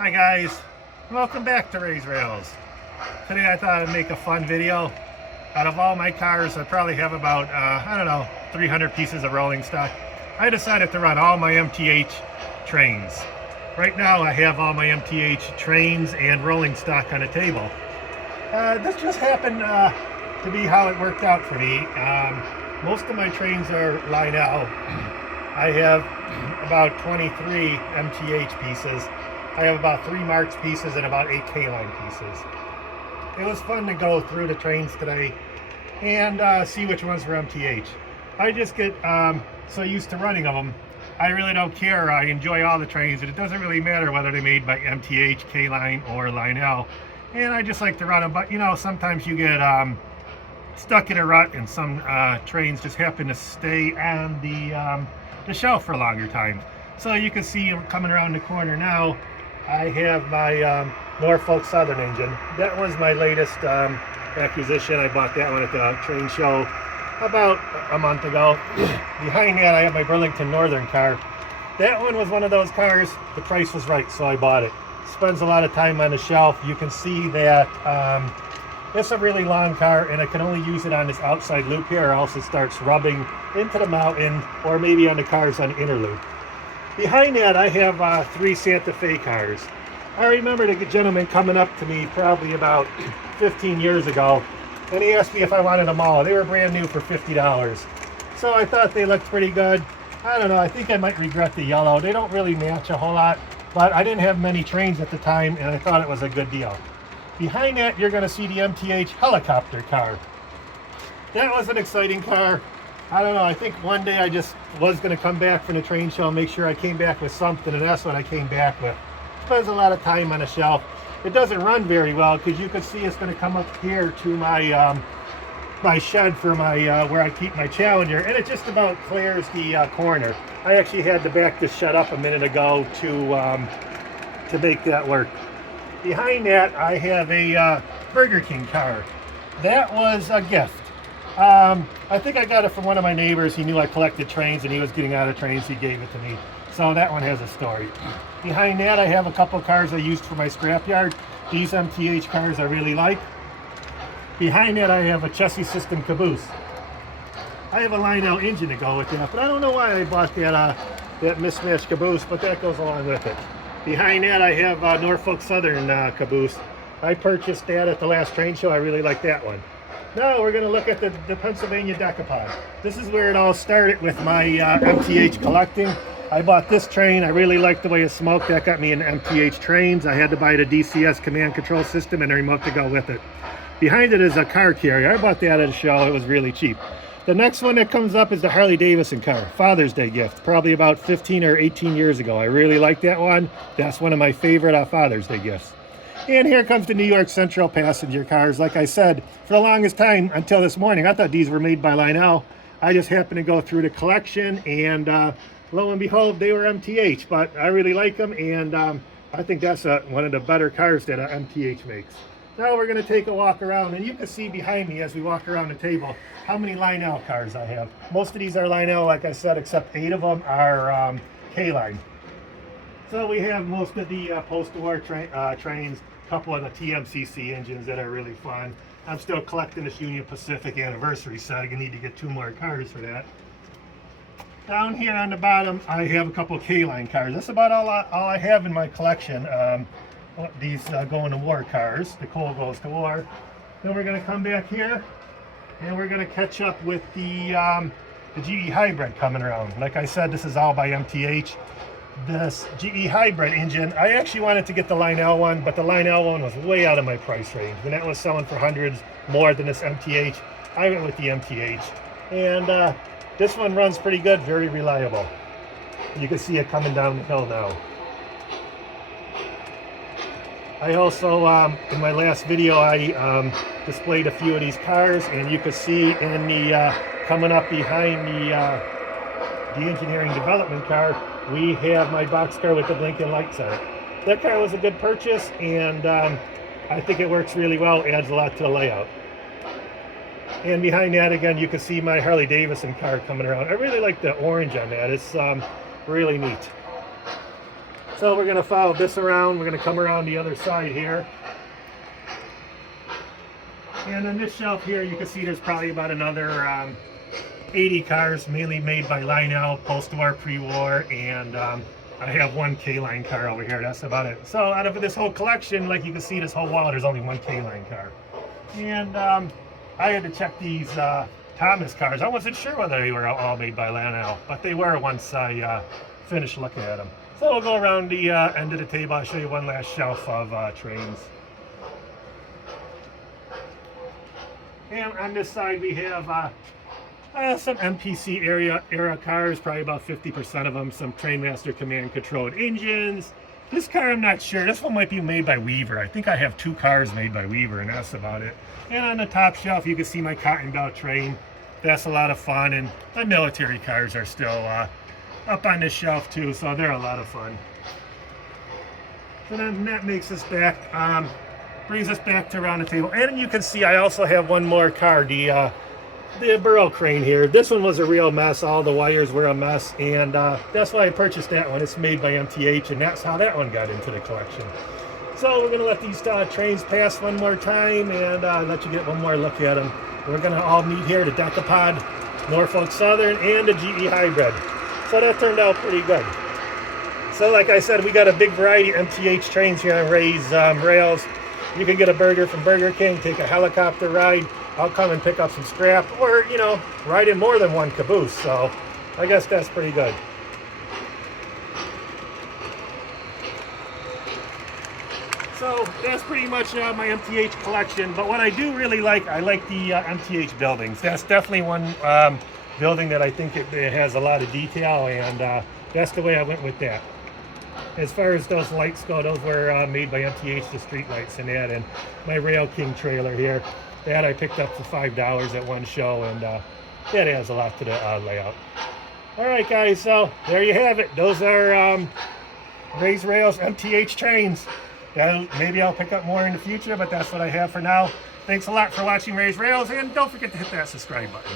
Hi guys, welcome back to Ray's Rails. Today I thought I'd make a fun video. Out of all my cars, I probably have about, 300 pieces of rolling stock. I decided to run all my MTH trains. Right now I have all my MTH trains and rolling stock on a table. This just happened to be how it worked out for me. Most of my trains are Lionel. I have about 23 MTH pieces. I have about 3 Marks pieces and about 8 K-line pieces. It was fun to go through the trains today and see which ones were MTH. I just get so used to running them. I really don't care. I enjoy all the trains, and it doesn't really matter whether they're made by MTH, K-line, or Lionel. And I just like to run them, but you know, sometimes you get stuck in a rut, and some trains just happen to stay on the shelf for a longer time. So you can see coming around the corner now, I have my Norfolk Southern engine. That was my latest acquisition. I bought that one at the train show about a month ago. Behind that I have my Burlington Northern car. That one was one of those cars, the price was right, so I bought it. Spends a lot of time on the shelf. You can see that it's a really long car, and I can only use it on this outside loop here, or else it starts rubbing into the mountain, or maybe on the cars on the inner loop. Behind that I have 3 Santa Fe cars. I remember the gentleman coming up to me probably about 15 years ago, and he asked me if I wanted them all. They were brand new for $50. So I thought they looked pretty good. I don't know, I think I might regret the yellow. They don't really match a whole lot, but I didn't have many trains at the time, and I thought it was a good deal. Behind that, you're going to see the MTH helicopter car. That was an exciting car. I don't know, I think one day I just was going to come back from the train show and make sure I came back with something, and that's what I came back with. Spends a lot of time on a shelf. It doesn't run very well, because you can see it's going to come up here to my my shed for my where I keep my Challenger, and it just about clears the corner. I actually had to back this shed up a minute ago to make that work. Behind that I have a Burger King car. That was a gift. I think I got it from one of my neighbors. He knew I collected trains and he was getting out of trains. He gave it to me. So that one has a story. Behind that I have a couple cars I used for my scrapyard. These MTH cars I really like. Behind that I have a chassis system caboose. I have a Lionel engine to go with that, but I don't know why I bought that mismatched caboose, but that goes along with it. Behind that I have a Norfolk Southern caboose. I purchased that at the last train show. I really like that one. Now we're going to look at the Pennsylvania Decapod. This is where it all started with my MTH collecting. I bought this train. I really liked the way it smoked. That got me into MTH trains. I had to buy the DCS command control system and a remote to go with it. Behind it is a car carrier. I bought that at a show. It was really cheap. The next one that comes up is the Harley Davidson car. Father's Day gift, probably about 15 or 18 years ago. I really like that one. That's one of my favorite Father's Day gifts. And here comes the New York Central passenger cars. Like I said, for the longest time, until this morning, I thought these were made by Lionel. I just happened to go through the collection, and lo and behold, they were MTH. But I really like them, and I think that's one of the better cars that MTH makes. Now we're going to take a walk around, and you can see behind me as we walk around the table how many Lionel cars I have. Most of these are Lionel, like I said, except 8 of them are K-line. So we have most of the post-war trains, a couple of the TMCC engines that are really fun. I'm still collecting this Union Pacific anniversary set. I need to get 2 more cars for that. Down here on the bottom, I have a couple of K-line cars. That's about all I have in my collection. These going to war cars. The coal goes to war. Then we're going to come back here, and we're going to catch up with the GE Hybrid coming around. Like I said, this is all by MTH. This GE Hybrid engine, I actually wanted to get the Lionel one, but the Lionel one was way out of my price range. When that was selling for hundreds more than this MTH, I went with the MTH. And this one runs pretty good, very reliable. You can see it coming down the hill now. I also, in my last video, I displayed a few of these cars, and you can see in the, coming up behind the engineering development car, we have my boxcar with the blinking lights on it. That car was a good purchase, and I think it works really well, adds a lot to the layout. And behind that again, you can see my Harley Davidson car coming around. I really like the orange on that. It's really neat. So we're going to follow this around. We're going to come around the other side here. And on this shelf here, you can see there's probably about another 80 cars, mainly made by Lionel, post-war, pre-war, and I have one K-line car over here. That's about it. So out of this whole collection, like you can see, this whole wall, there's only one K-line car. And I had to check these Thomas cars. I wasn't sure whether they were all made by Lionel, but they were once I finished looking at them. So we'll go around the end of the table. I'll show you one last shelf of trains. And on this side we have some MPC era cars, probably about 50% of them, some Trainmaster command controlled engines. This car I'm not sure, this one might be made by Weaver. I think I have 2 cars made by Weaver, and that's about it. And on the top shelf you can see my cotton belt train. That's a lot of fun, and my military cars are still up on this shelf too, so they're a lot of fun. So then that makes us back, brings us back to around the table. And you can see I also have one more car, the burrow crane here. This one was a real mess. All the wires were a mess, and that's why I purchased that one. It's made by MTH, and that's how that one got into the collection. So we're going to let these trains pass one more time and let you get one more look at them. We're going to all meet here, the Decapod, Norfolk Southern, and the GE Hybrid. So that turned out pretty good. So like I said, we got a big variety of MTH trains here on Ray's Rails. You can get a burger from Burger King, take a helicopter ride. I'll come and pick up some scrap, or, you know, ride in more than one caboose. So I guess that's pretty good. So that's pretty much my MTH collection. But what I do really like, I like the MTH buildings. That's definitely one building that I think it has a lot of detail, and that's the way I went with that. As far as those lights go, those were made by MTH, the street lights and that. And my Rail King trailer here, that I picked up for $5 at one show, and that adds a lot to the layout. All right, guys, so there you have it. Those are Ray's Rails MTH trains. Maybe I'll pick up more in the future, but that's what I have for now. Thanks a lot for watching Ray's Rails, and don't forget to hit that subscribe button.